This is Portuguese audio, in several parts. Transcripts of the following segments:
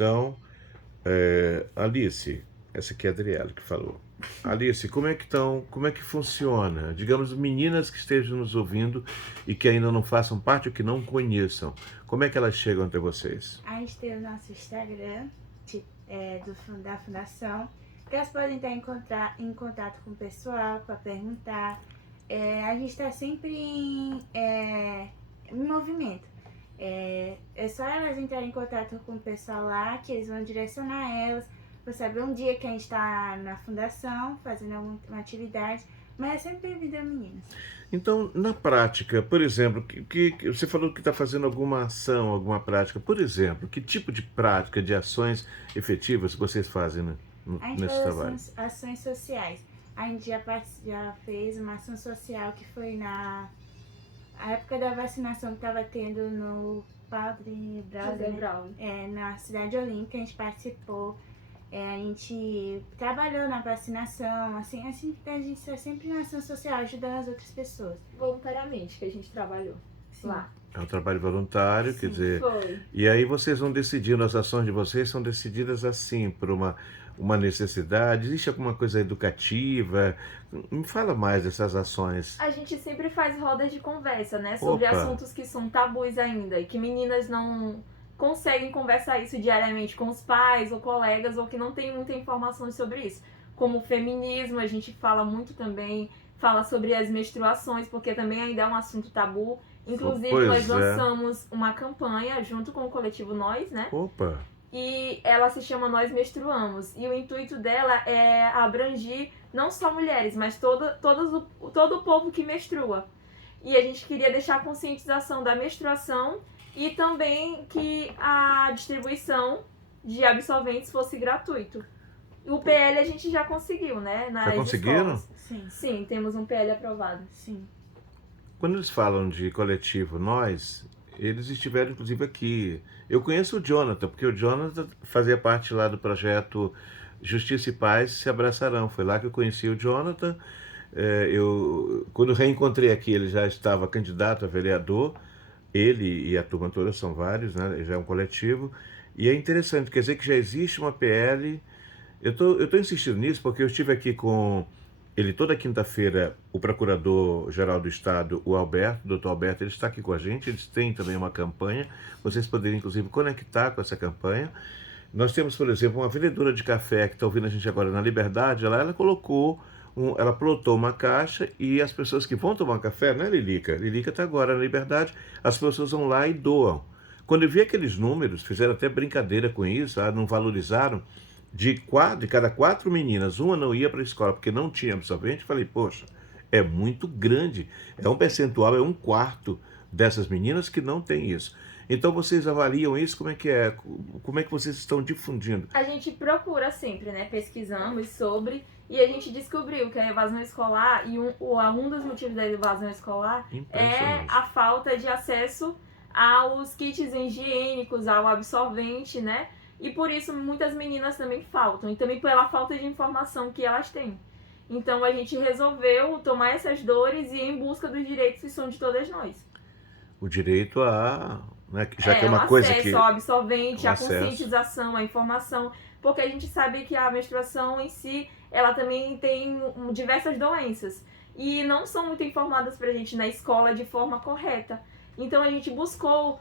Então, Alice, essa aqui é a Adriele que falou. Alice, como é que funciona? Digamos, meninas que estejam nos ouvindo e que ainda não façam parte ou que não conheçam, como é que elas chegam até vocês? A gente tem o nosso Instagram da fundação, que elas podem estar em contato com o pessoal para perguntar. A gente está sempre em movimento. É só elas entrarem em contato com o pessoal lá, que eles vão direcionar elas para saber um dia que a gente está na fundação, fazendo alguma atividade, mas é sempre bem-vindo, meninas. Então, na prática, por exemplo, que você falou que está fazendo alguma ação, alguma prática. Por exemplo, que tipo de prática, de ações efetivas vocês fazem, né, A gente nesse faz trabalho? ações sociais. A gente já fez uma ação social que foi na a época da vacinação que estava tendo no Padre Brau, José né? Brown. Na Cidade Olímpica, a gente participou. A gente trabalhou na vacinação, assim, a gente está sempre na ação social, ajudando as outras pessoas. Voluntariamente que a gente trabalhou lá. É um trabalho voluntário, quer Sim, dizer. Foi. E aí vocês vão decidindo, as ações de vocês são decididas assim, por uma necessidade. Existe alguma coisa educativa? Me fala mais dessas ações. A gente sempre faz rodas de conversa, né? Sobre Opa! assuntos que são tabus ainda e que meninas não conseguem conversar isso diariamente com os pais ou colegas ou que não tem muita informação sobre isso. Como o feminismo, a gente fala muito também, fala sobre as menstruações, porque também ainda é um assunto tabu. Inclusive, nós Pois é. lançamos uma campanha junto com o coletivo Nós, né? Opa! E ela se chama Nós Menstruamos. E o intuito dela é abranger não só mulheres, mas todo o povo que menstrua. E a gente queria deixar a conscientização da menstruação e também que a distribuição de absolventes fosse gratuito. O PL a gente já conseguiu, né? Nas Já conseguiram? escolas. Sim, Sim, temos um PL aprovado. sim. Quando eles falam de coletivo Nós, eles estiveram inclusive aqui. Eu conheço o Jonathan, porque o Jonathan fazia parte lá do projeto Justiça e Paz Se Abraçarão. Foi lá que eu conheci o Jonathan. Quando reencontrei aqui, ele já estava candidato a vereador. Ele e a turma toda são vários, né? Já é um coletivo. E é interessante, quer dizer que já existe uma PL. Eu tô insistindo nisso porque eu estive aqui com ele toda quinta-feira, o Procurador-Geral do Estado, o Alberto, o doutor Alberto, ele está aqui com a gente, eles têm também uma campanha, vocês poderiam inclusive conectar com essa campanha. Nós temos, por exemplo, uma vendedora de café que está ouvindo a gente agora na Liberdade, ela colocou, ela plotou uma caixa e as pessoas que vão tomar café, né, Lilica? Lilica está agora na Liberdade, as pessoas vão lá e doam. Quando eu vi aqueles números, fizeram até brincadeira com isso, não valorizaram, de cada 4 meninas, uma não ia para a escola porque não tinha absorvente. Falei, poxa, é muito grande. É um percentual, é um quarto dessas meninas que não tem isso. Então vocês avaliam isso? Como é que é? Como é que vocês estão difundindo? A gente procura sempre, né? Pesquisamos sobre e a gente descobriu que a evasão escolar e um dos motivos da evasão escolar é a falta de acesso aos kits higiênicos, ao absorvente, né? E por isso muitas meninas também faltam, e também pela falta de informação que elas têm. Então a gente resolveu tomar essas dores e ir em busca dos direitos que são de todas nós. O direito a, né, já que é uma o coisa acesso que ao absorvente, o a acesso. conscientização, a informação, porque a gente sabe que a menstruação em si, ela também tem diversas doenças e não são muito informadas pra gente na escola de forma correta. Então a gente buscou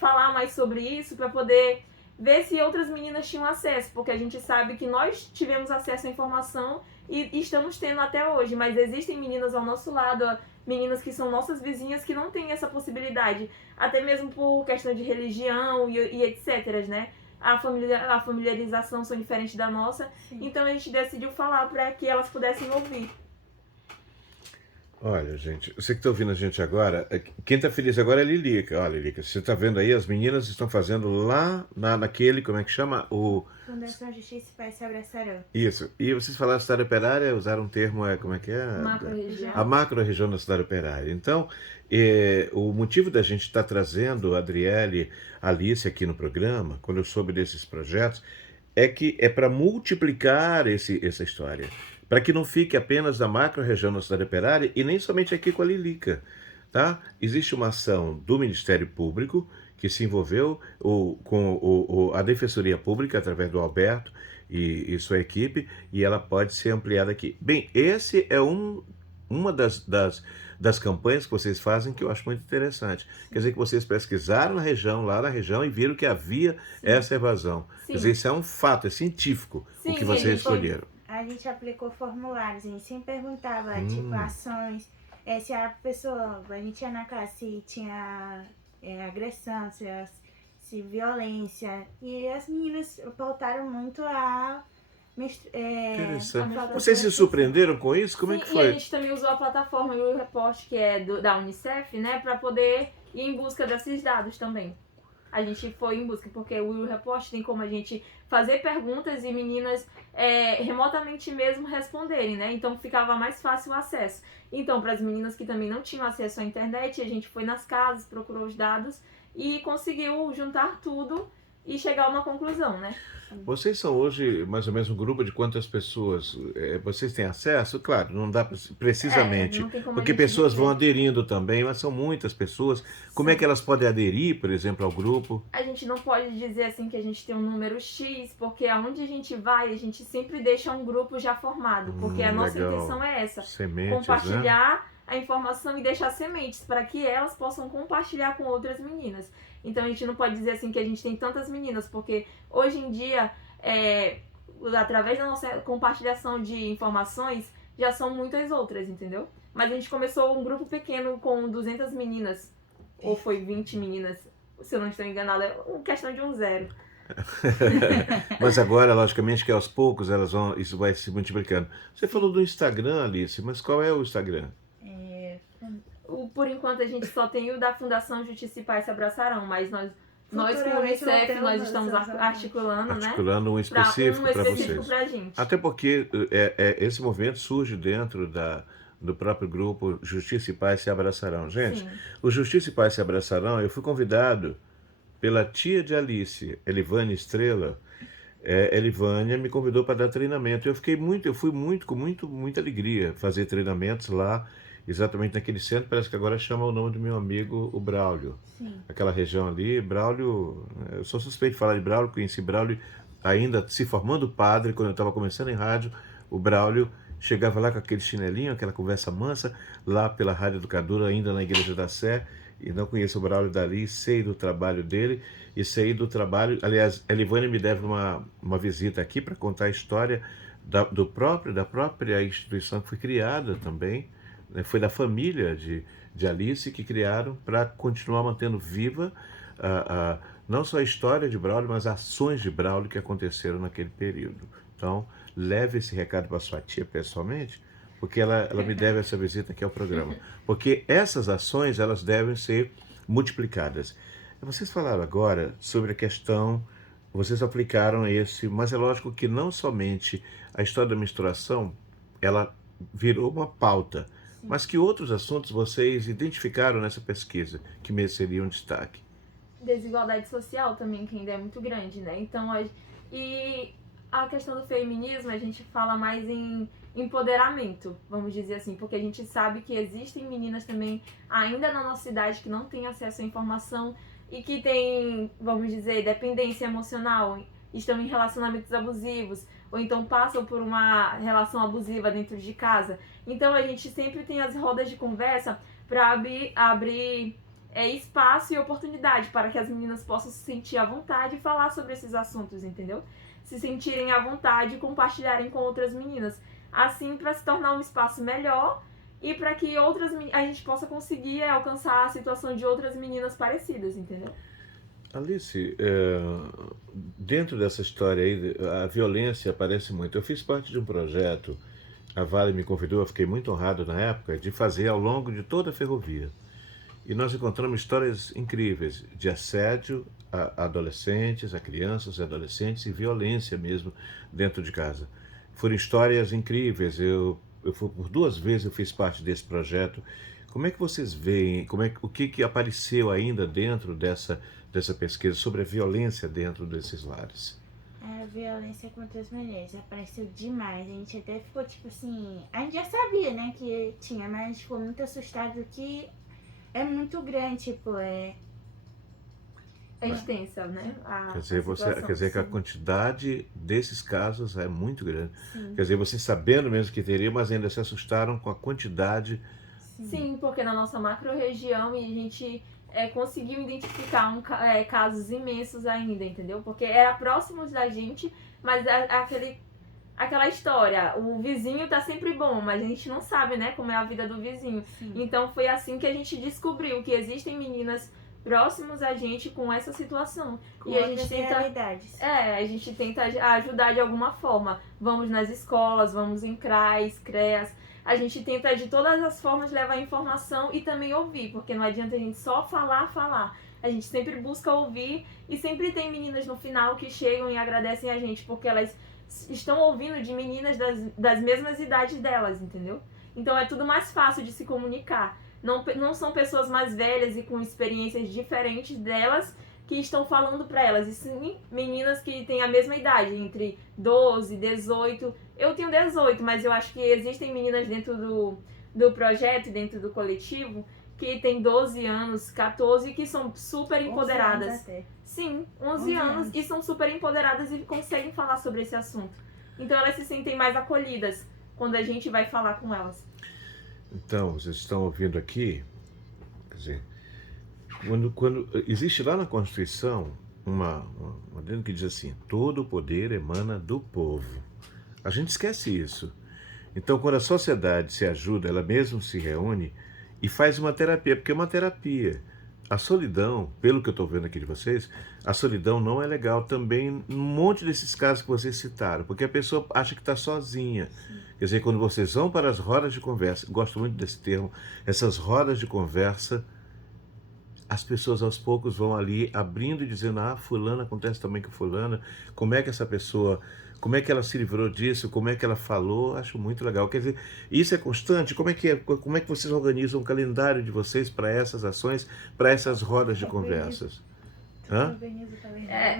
falar mais sobre isso para poder ver se outras meninas tinham acesso, porque a gente sabe que nós tivemos acesso à informação e estamos tendo até hoje, mas existem meninas ao nosso lado, meninas que são nossas vizinhas que não têm essa possibilidade, até mesmo por questão de religião e etc, né? A familiarização são diferentes da nossa, Sim. Então a gente decidiu falar para que elas pudessem ouvir. Olha, gente, você que está ouvindo a gente agora, quem está feliz agora é a Lilica. Olha, Lilica, você está vendo aí, as meninas estão fazendo lá naquele, como é que chama? Fundação Justiça e Paz Se Abraçarão. Isso. E vocês falaram cidade operária, usaram um termo, como é que é? Macro-região. A macro-região da cidade operária. Então, o motivo da gente estar trazendo a Adriele, a Alice aqui no programa, quando eu soube desses projetos, é que é para multiplicar essa história. Para que não fique apenas na macro-região da cidade operária e nem somente aqui com a Lilica. Tá? Existe uma ação do Ministério Público que se envolveu com a Defensoria Pública, através do Alberto e sua equipe, e ela pode ser ampliada aqui. Bem, esse é uma das campanhas que vocês fazem que eu acho muito interessante. Quer dizer que vocês pesquisaram lá na região, e viram que havia essa evasão. Quer dizer, Sim, isso é um fato, é científico o sim, que e a vocês gente escolheram. A gente aplicou formulários, a gente sempre perguntava, tipo, Hum, ações, se a pessoa, a gente ia na casa se tinha agressão, se violência. E as meninas pautaram muito a interessante. falta de Vocês se proteção. surpreenderam com isso? Como é Sim, que e a foi? gente também usou a plataforma o Report, que é da Unicef, né, para poder ir em busca desses dados também. A gente foi em busca, porque o Will Report tem como a gente fazer perguntas e meninas remotamente mesmo responderem, né? Então ficava mais fácil o acesso. Então, para as meninas que também não tinham acesso à internet, a gente foi nas casas, procurou os dados e conseguiu juntar tudo e chegar a uma conclusão, né? Vocês são hoje mais ou menos um grupo de quantas pessoas? Vocês têm acesso? Claro, não dá precisamente, Não tem como a porque gente pessoas vão dizer. aderindo também, mas são muitas pessoas. Como é que elas podem aderir, por exemplo, ao grupo? A gente não pode dizer assim que a gente tem um número X, porque aonde a gente vai, a gente sempre deixa um grupo já formado, porque a nossa Legal. intenção é essa, Sementes, né? compartilhar a informação e deixar sementes para que elas possam compartilhar com outras meninas. Então a gente não pode dizer assim que a gente tem tantas meninas, porque hoje em dia, através da nossa compartilhação de informações, já são muitas outras, entendeu? Mas a gente começou um grupo pequeno com 200 meninas, ou foi 20 meninas, se eu não estou enganada, é uma questão de um zero. Mas agora, logicamente, que aos poucos isso vai se multiplicando. Você falou do Instagram, Alice, mas qual é o Instagram? Por enquanto a gente só tem o da Fundação Justiça e Paz se abraçarão, mas nós com o Futuramente Unicef, vamos ter nós um estamos Unicef. articulando, né? Articulando um Para específico para específico vocês. pra gente. Até porque esse movimento surge dentro do próprio grupo Justiça e Paz se abraçarão. Gente, Sim. o Justiça e Paz se abraçarão, eu fui convidado pela tia de Alice, Elivânia Estrela. Elivânia me convidou para dar treinamento. Eu fui com muita alegria fazer treinamentos lá, exatamente naquele centro. Parece que agora chama o nome do meu amigo, o Braulio. Sim. Aquela região ali, Braulio, eu sou suspeito de falar de Braulio, conheci Braulio ainda se formando padre, quando eu estava começando em rádio. O Braulio chegava lá com aquele chinelinho, aquela conversa mansa, lá pela Rádio Educadora, ainda na Igreja da Sé, e não conheço o Braulio dali, sei do trabalho dele, e sei do trabalho, aliás, a Elivânia me deve uma visita aqui para contar a história da própria instituição que foi criada também, né? Foi da família de Alice que criaram para continuar mantendo viva não só a história de Braulio, mas ações de Braulio que aconteceram naquele período. Então, leve esse recado para sua tia pessoalmente, porque ela me deve essa visita aqui ao programa. Porque essas ações, elas devem ser multiplicadas. Vocês falaram agora sobre a questão, vocês aplicaram mas é lógico que não somente a história da menstruação, ela virou uma pauta, mas que outros assuntos vocês identificaram nessa pesquisa que mereceriam destaque? Desigualdade social também, que ainda é muito grande, né? Então, e a questão do feminismo, a gente fala mais em empoderamento, vamos dizer assim, porque a gente sabe que existem meninas também ainda na nossa cidade que não têm acesso à informação e que têm, vamos dizer, dependência emocional, estão em relacionamentos abusivos, ou então passam por uma relação abusiva dentro de casa. Então a gente sempre tem as rodas de conversa para abrir espaço e oportunidade para que as meninas possam se sentir à vontade e falar sobre esses assuntos, entendeu? Se sentirem à vontade e compartilharem com outras meninas. Assim, para se tornar um espaço melhor e para que a gente possa conseguir alcançar a situação de outras meninas parecidas, entendeu? Alice, dentro dessa história aí, a violência aparece muito. Eu fiz parte de um projeto, a Vale me convidou, eu fiquei muito honrado na época, de fazer ao longo de toda a ferrovia. E nós encontramos histórias incríveis de assédio a adolescentes, a crianças e adolescentes e violência mesmo dentro de casa. Foram histórias incríveis. Por 2 vezes eu fiz parte desse projeto. Como é que vocês veem, o que apareceu ainda dentro dessa pesquisa sobre a violência dentro desses lares? A violência contra as mulheres apareceu demais. A gente até ficou tipo assim. A gente já sabia, né, que tinha, mas a gente ficou muito assustado que é muito grande. Tipo, É extensa, né? Quer dizer, quer dizer que a quantidade desses casos é muito grande. Sim. Quer dizer, vocês sabendo mesmo que teria, mas ainda se assustaram com a quantidade. Sim, porque na nossa macro-região a gente conseguiu identificar casos imensos ainda, entendeu? Porque era próximos da gente, mas aquela história, o vizinho tá sempre bom, mas a gente não sabe, né, como é a vida do vizinho. Sim. Então foi assim que a gente descobriu que existem meninas próximos a gente com essa situação. Com e a outras gente tenta, realidades. a gente tenta ajudar de alguma forma. Vamos nas escolas, vamos em CRAs, CREAS. A gente tenta de todas as formas levar informação e também ouvir, porque não adianta a gente só falar. A gente sempre busca ouvir e sempre tem meninas no final que chegam e agradecem a gente, porque elas estão ouvindo de meninas das mesmas idades delas, entendeu? Então é tudo mais fácil de se comunicar. Não são pessoas mais velhas e com experiências diferentes delas que estão falando para elas, e sim meninas que têm a mesma idade, entre 12, 18. Eu tenho 18, mas eu acho que existem meninas dentro do projeto, dentro do coletivo, que tem 12 anos, 14, que são super empoderadas. 11 anos até. Sim, 11 anos e são super empoderadas e conseguem falar sobre esse assunto. Então elas se sentem mais acolhidas quando a gente vai falar com elas. Então, vocês estão ouvindo aqui, quer dizer, quando existe lá na Constituição uma dentro que diz assim: todo o poder emana do povo. A gente esquece isso. Então, quando a sociedade se ajuda, ela mesma se reúne e faz uma terapia, porque é uma terapia. A solidão, pelo que eu estou vendo aqui de vocês, a solidão não é legal também num monte desses casos que vocês citaram, porque a pessoa acha que está sozinha. Quer dizer, quando vocês vão para as rodas de conversa, gosto muito desse termo, essas rodas de conversa, as pessoas aos poucos vão ali abrindo e dizendo: ah, fulana, acontece também com fulana, como é que essa pessoa, como é que ela se livrou disso, como é que ela falou. Acho muito legal. Quer dizer, isso é constante? Como é que vocês organizam o calendário de vocês para essas ações, para essas rodas de conversas? Hã?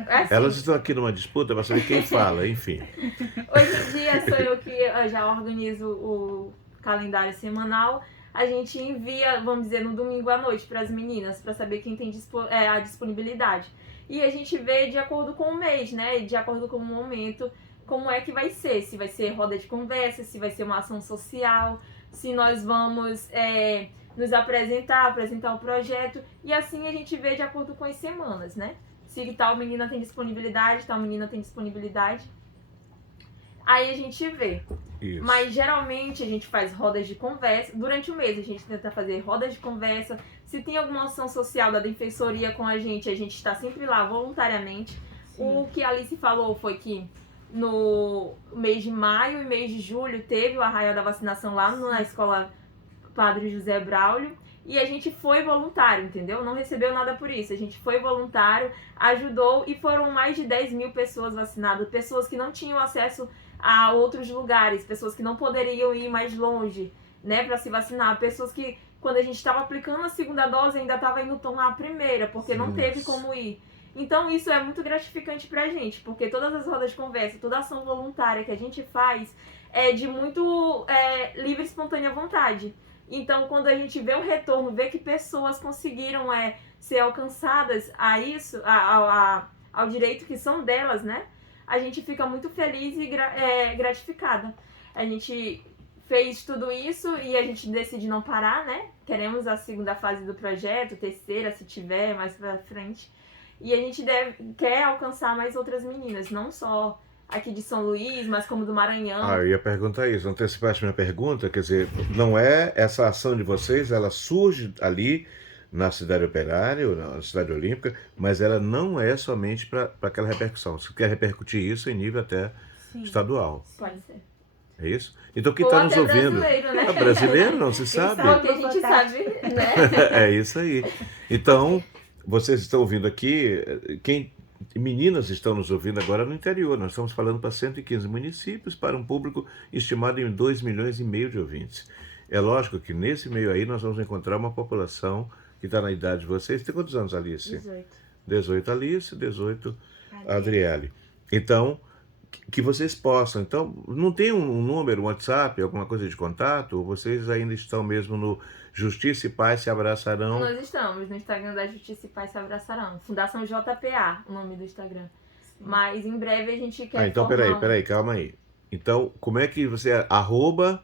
Assim, Elas estão aqui numa disputa para saber quem fala, enfim. hoje em dia sou eu que já organizo o calendário semanal. A gente envia, vamos dizer, no domingo à noite para as meninas, para saber quem tem a disponibilidade. E a gente vê de acordo com o mês, né? De acordo com o momento, como é que vai ser. Se vai ser roda de conversa, se vai ser uma ação social, se nós vamos nos apresentar o projeto. E assim a gente vê de acordo com as semanas, né? Se tal menina tem disponibilidade, tal menina tem disponibilidade. Aí a gente vê. Isso. Mas geralmente a gente faz rodas de conversa. Durante o mês a gente tenta fazer rodas de conversa. Se tem alguma ação social da defensoria com a gente está sempre lá voluntariamente. Sim. O que a Alice falou foi que no mês de maio e mês de julho teve o arraial da vacinação lá na escola Padre José Braulio. E a gente foi voluntário, entendeu? Não recebeu nada por isso. A gente foi voluntário, ajudou e foram mais de 10 mil pessoas vacinadas. Pessoas que não tinham acesso a outros lugares, pessoas que não poderiam ir mais longe, né, para se vacinar, pessoas que quando a gente estava aplicando a segunda dose ainda estava indo tomar a primeira, porque não teve como ir. Então isso é muito gratificante pra gente, porque todas as rodas de conversa, toda ação voluntária que a gente faz é de muito livre e espontânea vontade. Então quando a gente vê o retorno, vê que pessoas conseguiram ser alcançadas a isso, ao direito que são delas, né? A gente fica muito feliz e gratificada. A gente fez tudo isso e a gente decide não parar, né? Queremos a segunda fase do projeto, terceira, se tiver, mais pra frente. E a gente quer alcançar mais outras meninas, não só aqui de São Luís, mas como do Maranhão. Eu ia perguntar isso, antecipaste minha pergunta, quer dizer, não é essa ação de vocês, ela surge ali na Cidade Operária, ou na Cidade Olímpica, mas ela não é somente para aquela repercussão. Você quer repercutir isso em nível até estadual. Pode ser. É isso? Então quem Ou está nos até ouvindo? brasileiro, né? Brasileiro, não se sabe? Só que a gente sabe, né? É isso aí. Então, vocês estão ouvindo aqui, meninas estão nos ouvindo agora no interior. Nós estamos falando para 115 municípios, para um público estimado em 2,5 milhões de ouvintes. É lógico que nesse meio aí nós vamos encontrar uma população que está na idade de vocês. Tem quantos anos, Alice? 18. 18 Alice, 18 Adriele. Então, que vocês possam. Então, não tem um número, um WhatsApp, alguma coisa de contato? Ou vocês ainda estão mesmo no Justiça e Paz se abraçarão? Nós estamos no Instagram da Justiça e Paz se abraçarão. Fundação JPA, o nome do Instagram. Mas em breve a gente quer Então, formar peraí, calma aí. Então, como é que você... Arroba,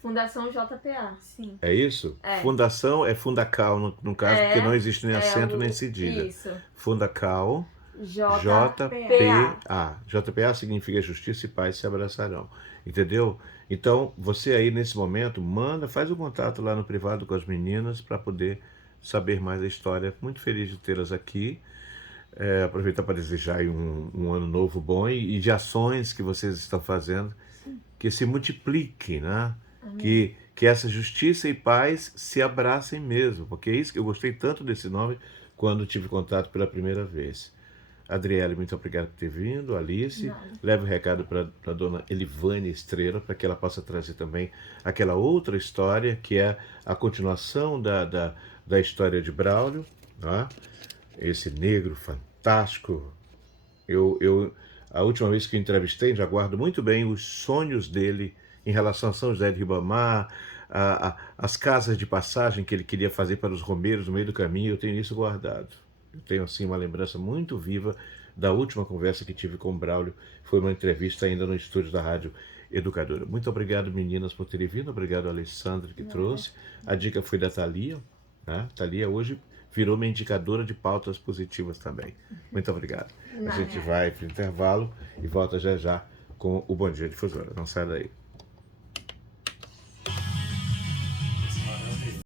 Fundação JPA. Sim. é isso? É. Fundação é Fundacal, no caso, porque não existe nem acento nem cedilha. Isso. Fundacal, JPA. JPA. JPA significa Justiça e Paz se abraçarão. Entendeu? Então, você aí nesse momento, faz o contato lá no privado com as meninas para poder saber mais a história. Muito feliz de tê-las aqui. Aproveitar para desejar aí um ano novo bom e de ações que vocês estão fazendo, que se multiplique, né? Que essa justiça e paz se abracem mesmo, porque é isso que eu gostei tanto desse nome quando tive contato pela primeira vez. Adriele, muito obrigado por ter vindo. Alice, leve o recado para a dona Elivânia Estrela, para que ela possa trazer também aquela outra história, que é a continuação da história de Braulio, tá? Esse negro fantástico. A última vez que eu entrevistei, já guardo muito bem os sonhos dele em relação a São José de Ribamar, as casas de passagem que ele queria fazer para os romeiros no meio do caminho. Eu tenho isso guardado. Eu tenho assim uma lembrança muito viva da última conversa que tive com o Braulio. Foi uma entrevista ainda no estúdio da Rádio Educadora. Muito obrigado, meninas, por terem vindo. Obrigado, Alessandra, que trouxe. A dica foi da Thalia, né? Thalia hoje virou uma indicadora de pautas positivas também. Muito obrigado. A gente vai para o intervalo e volta já já com o Bom Dia Difusora. Não sai daí.